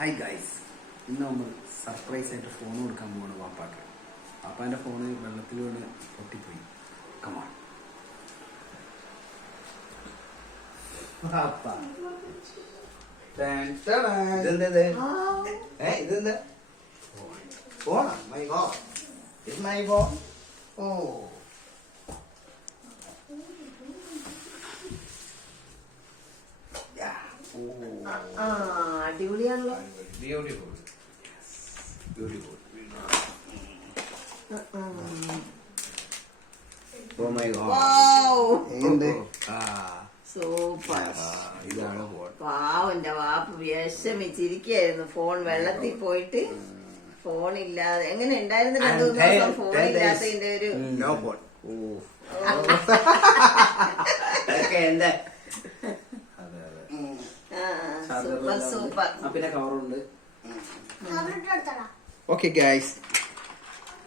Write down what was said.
Hi guys, ഇന്ന് നമ്മൾ surprise ആയിട്ട് ഫോൺ കൊടുക്കാൻ പോവാണ് വാപ്പാക്ക്. വാപ്പാൻ്റെ ഫോണ് വെള്ളത്തിൽ വീണ് പൊട്ടിപ്പോയി. കമാൺ ഇതെന്താ ഫോണാ? My phone. It's my phone. ഓ അടിപൊളിയാണല്ലോ. Beautiful beautiful. Oh my God. Super. ഇതാണ് ഫോൺ. പാവന്റെ വാപ്പ് വിഷമിച്ചിരിക്കായിരുന്നു. ഫോൺ വെള്ളത്തിൽ പോയിട്ട് ഫോൺ ഇല്ലാതെ എങ്ങനെ ഉണ്ടായിരുന്നു? 2 ദിവസം ഫോൺ ഇല്ലാത്തതിന്റെ ഒരു നോ ഫോൺ. എന്താ സൂപ്പർ സൂപ്പർ. പിന്നെ കവറുണ്ട്. Okay guys,